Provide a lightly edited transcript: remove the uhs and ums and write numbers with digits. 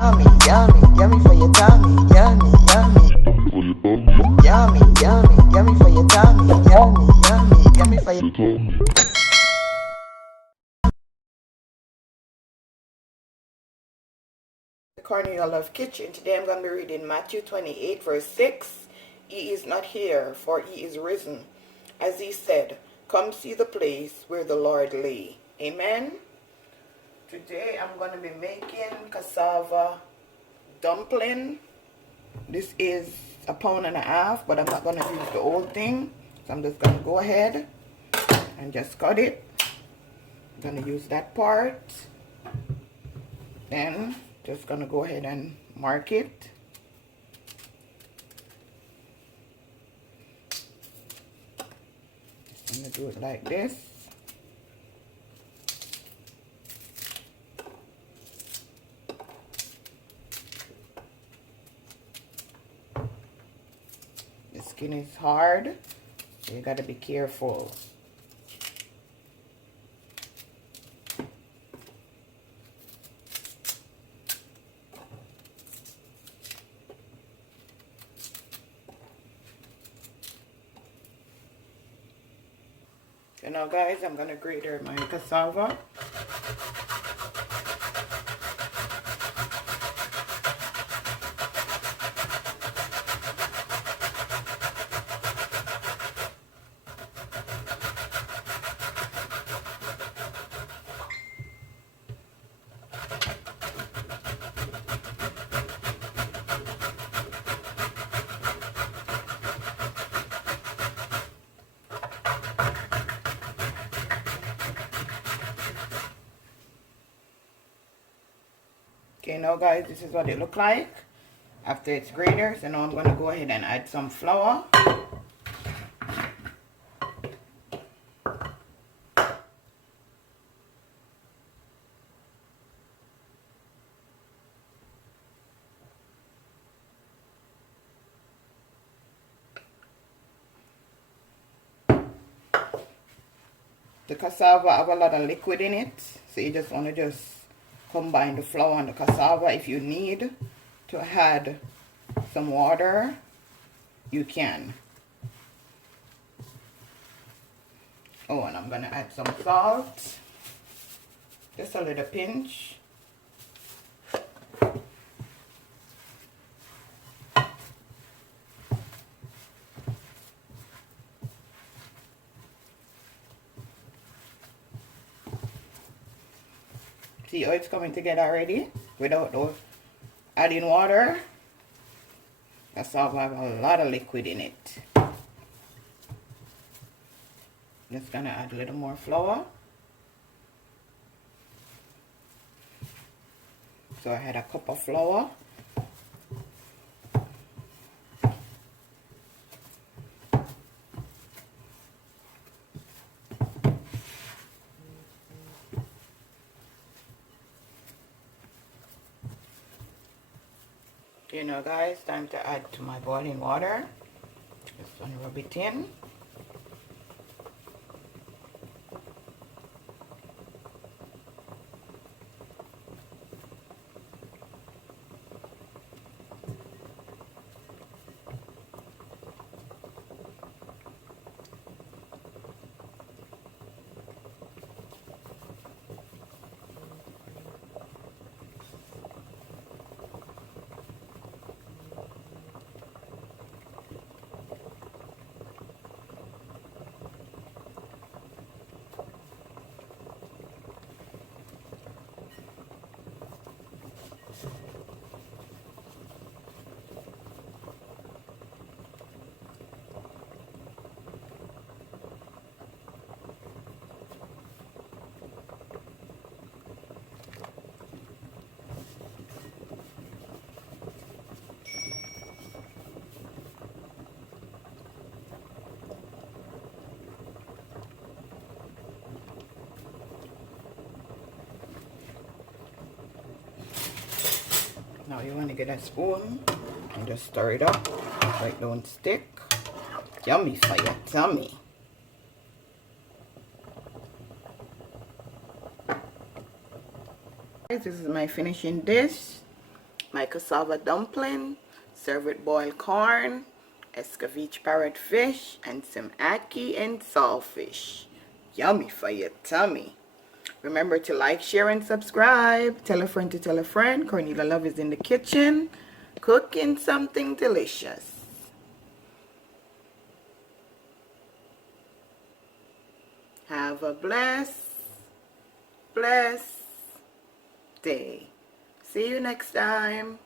Yummy, yummy, yummy for your tummy. Yummy, yummy. Yummy, yummy, yummy for your tummy. Yummy, yummy, yummy for your tummy. Cornelialove Kitchen. Today I'm going to be reading Matthew 28 verse 6. He is not here, for he is risen. As he said, come see the place where the Lord lay. Amen. Today I'm going to be making cassava dumpling. This is 1.5 pounds, but I'm not going to use the whole thing. So I'm just going to go ahead and just cut it. I'm going to use that part. Then just going to go ahead and mark it. I'm going to do it like this. The skin is hard, so you got to be careful. So now guys, I'm going to grate my cassava. Okay, now guys, this is what it look like after it's grated. So now I'm going to go ahead and add some flour. The cassava have a lot of liquid in it, so you just want to just combine the flour and the cassava. If you need to add some water, you can. Oh, and I'm going to add some salt. Just a little pinch. See how it's coming together already without adding water. Cassava have a lot of liquid in it. Just gonna add a little more flour. So I had a cup of flour. You know guys, time to add to my boiling water. Just gonna rub it in. Now you want to get a spoon and just stir it up so it don't stick. Yummy for your tummy. This is my finishing dish. my cassava dumpling, served with boiled corn, escovitch parrot fish, and some ackee and saltfish. Yummy for your tummy. Remember to like, share, and subscribe. Tell a friend to tell a friend. Cornelialove is in the kitchen, cooking something delicious. Have a blessed day. See you next time.